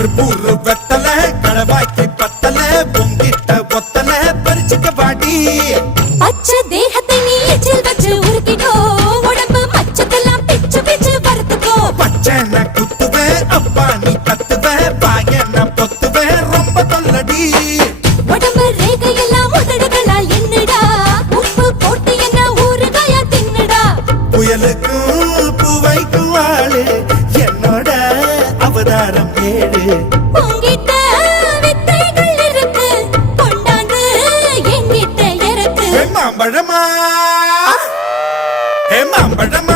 கற்பூர் வெத்தல கடவாய்க்கு பத்தல பொங்கிட்ட ஒத்தல பறிச்சுக்க பாடி பச்சை தேகத்தை நீ எச்சில் வச்சு உருக்கிக்கோ உடம்பு மச்சத்தெல்லாம் பிச்சு பிச்சு பருத்துக்கோ பச்சை குத்துவேன் அப்பா நீ கத்துவேன் பாயன பொத்துவேன் ரொம்ப தொல்லடி உடம்பு ரேகையெல்லாம் உதடுகளால் என்னடா உப்பு போட்டு என்ன ஊறுகாயா தின்னுடா புயலுக்கும் பூவைக்கும் ஆளு என்னோட அவதாரம் ஏழு உங்கிட்ட வித்தைகள் இருக்கு கொண்டாந்து எங்கிட்ட இருக்கு மாம்பழமா மாம்பழமா